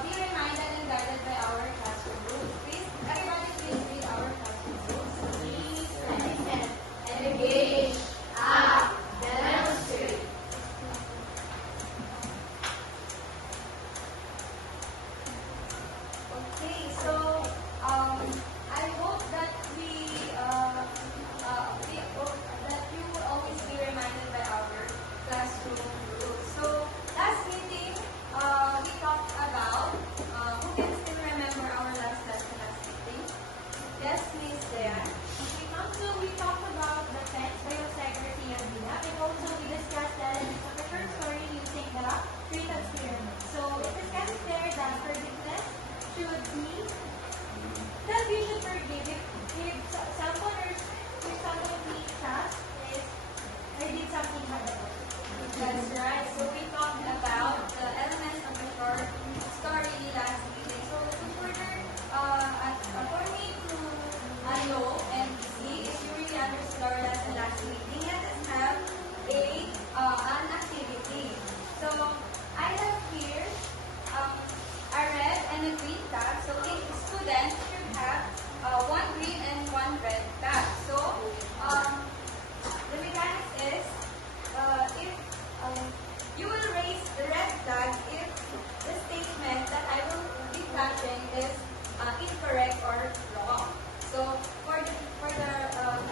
be reminded and guided by our classroom rules. Please, everybody, please read our classroom rules. Please listen, engage, act, demonstrate. Okay, so I hope that that you will always be reminded by our classroom rules. So last meeting, we talked about who can still remember our last lesson last meeting? Yes, Miss Dayan. Okay, ma'am. So we talked about the text by Secretary Adina, and also we discussed the elements of a short story using the Cretan's pyramid. So it discussed there that forgiveness should be that we should forgive if someone or if someone we trust is or did something bad about it. That's right. So we talked about the elements of a short story last meeting. So to further, for me to know and see if you really understood our lesson last meeting, let us have an activity. So I have here a red and a green tag. So each student should have one green and one red tag. So the mechanics is if you will raise the red tag if the statement that I will be flashing is incorrect or wrong. So for the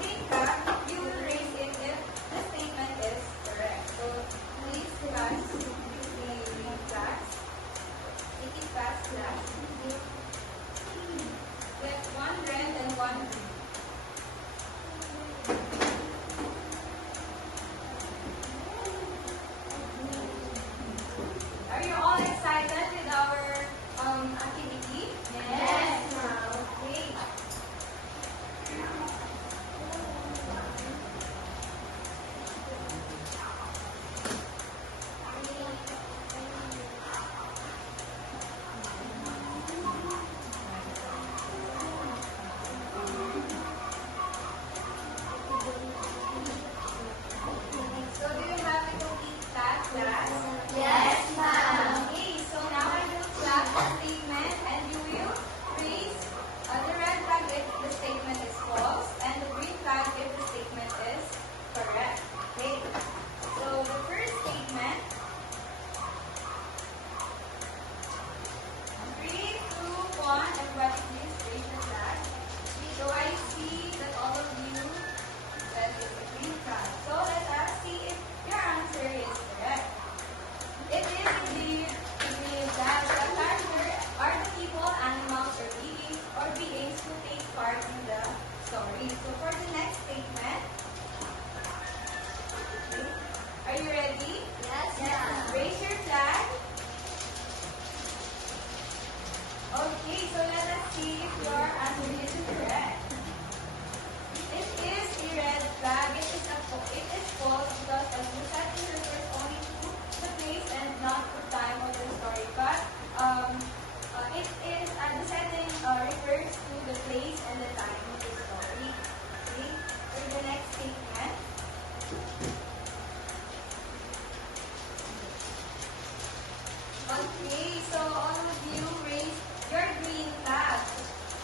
green tag, you will raise it if the statement is correct. So please flash the green flags. Take it fast, flash. Get one red and one green. Are you all excited with our activity? Yes, ma'am. Okay. So do you have a complete class? Yes, ma'am. Okay, so now I will flash the statement and you will raise the red flag if the statement is false and the green flag if the statement is correct. Okay, so the first statement, 3, 2, 1, everybody please raise the flag. So I see that all of you said it's a green flag. So let us see if your answer is correct. It is indeed that the character are the people, animals, or beings who take part in the story. So for the next statement, okay, are you ready? Yes, ma'am. Raise your flag. Okay, so let us see if your answer is correct. It is a red flag. It is false because as you said, it refers only to the place and not the time of the story. But the setting refers to the place and the time of the story. Okay, for the next statement. Okay, so all of you raised your green flag.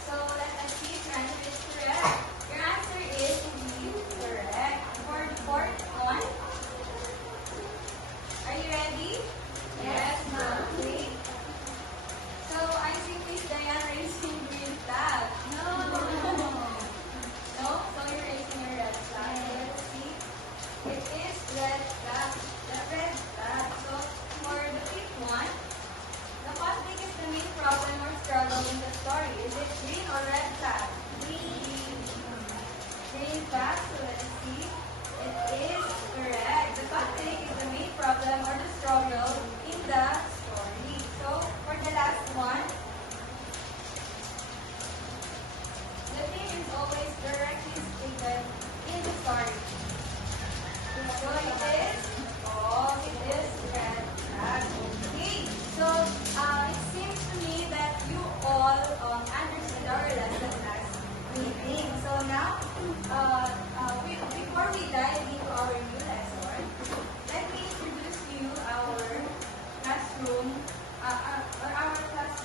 So let us see if your answer is correct. Your answer is indeed correct. For the fourth one, are you ready? Yes, ma'am. Okay. So I think Miss Diane raising green flag. No. No? So you're raising your red flag. Let's see. It is red flag. The red flag. So for the fifth one, the conflict is the main problem or struggle in the story. Is it green or red flag? Green. Green flag. So let's see. It is correct. The conflict is the main problem or the struggle in the story. So for the last one, the thing is always directly stated in the story. So it is red flag. Okay. So it seems to me that you all understood our lesson last meeting. So now, before we dive into our new lesson, let me introduce you our classroom, our class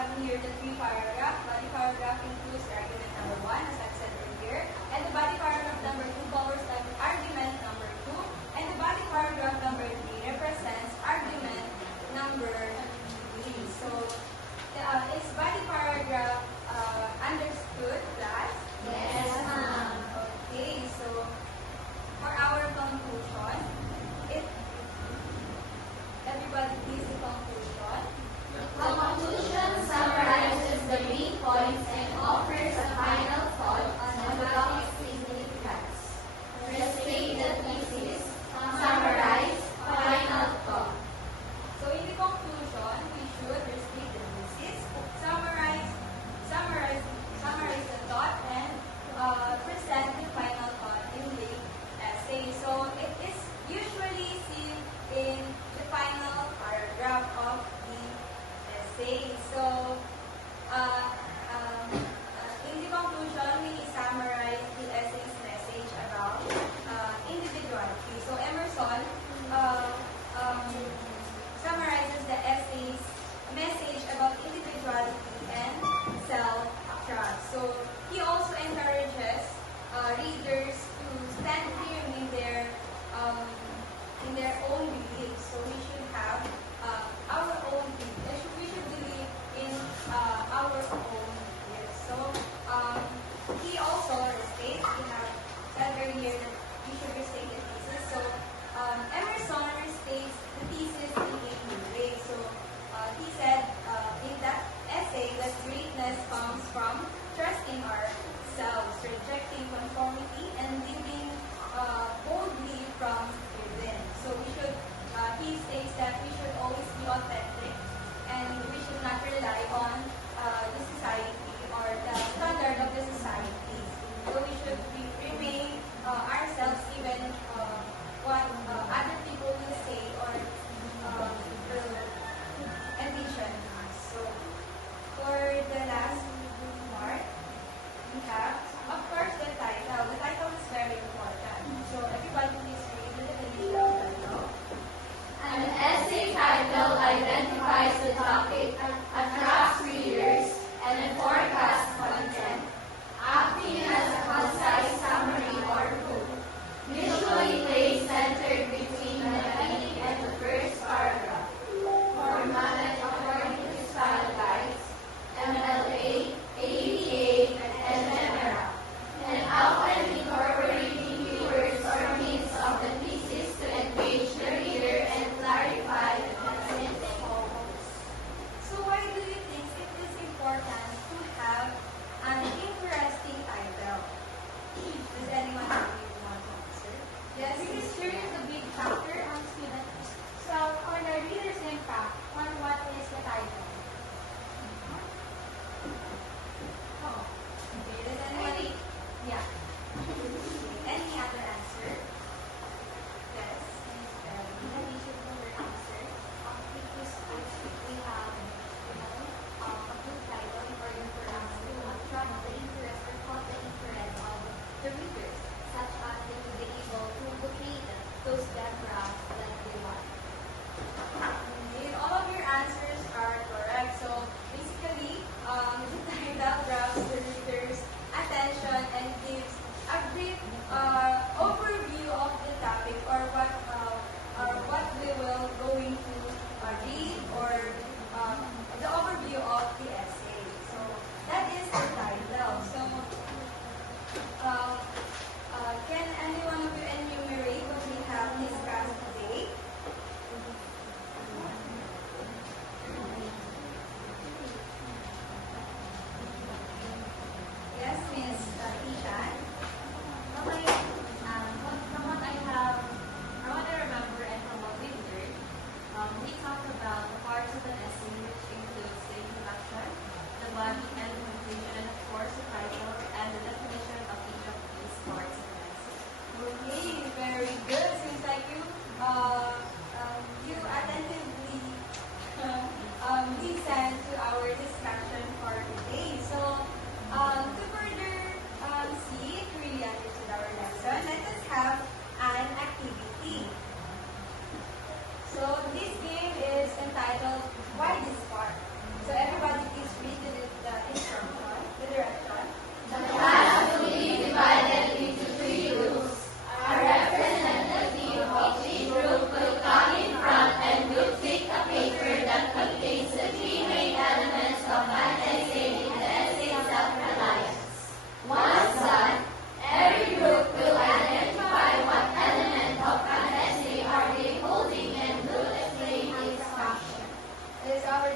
have here the three paragraph. Body paragraph includes the argument number 1, as I've said earlier, and the body paragraph number 2 covers the argument number 2, and the body paragraph number 3 represents argument number 3. So, is body paragraph understood, class? Yes, ma'am. Okay, so for our conclusion, if everybody please the conclusion. A conclusion summarizes the main points and offers a final thought on the topic's significance.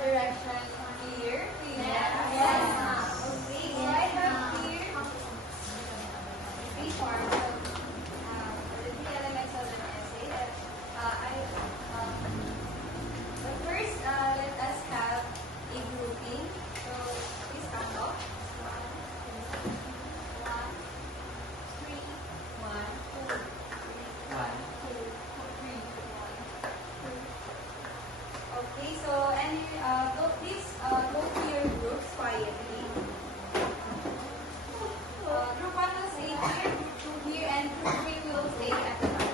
direction clear? Yes. Yes. Okay, so I have here three forms of the three elements of an essay that but first, let us have a grouping. So please count off. One, three, one, two, One. two, three, one, two. Okay, so and please go to your groups quietly. Group 1 will stay here, group 2 here, and group 3 will stay at the back.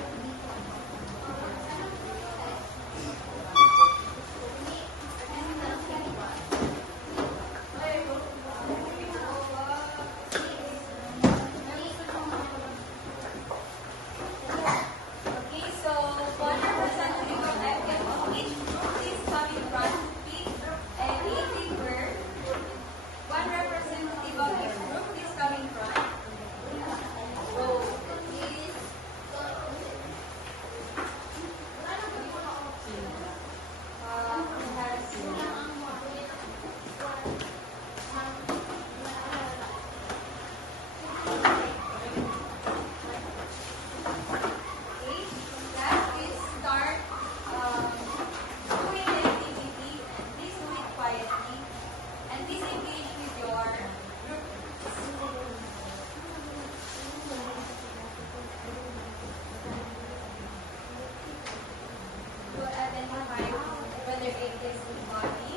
Okay, so one representative of each group is coming front to speak, and a paper. One representative of each group is coming front. So, please. Who has okay, that is start doing the activity, and please do it quietly, and please engage with your group. To identify whether it is the body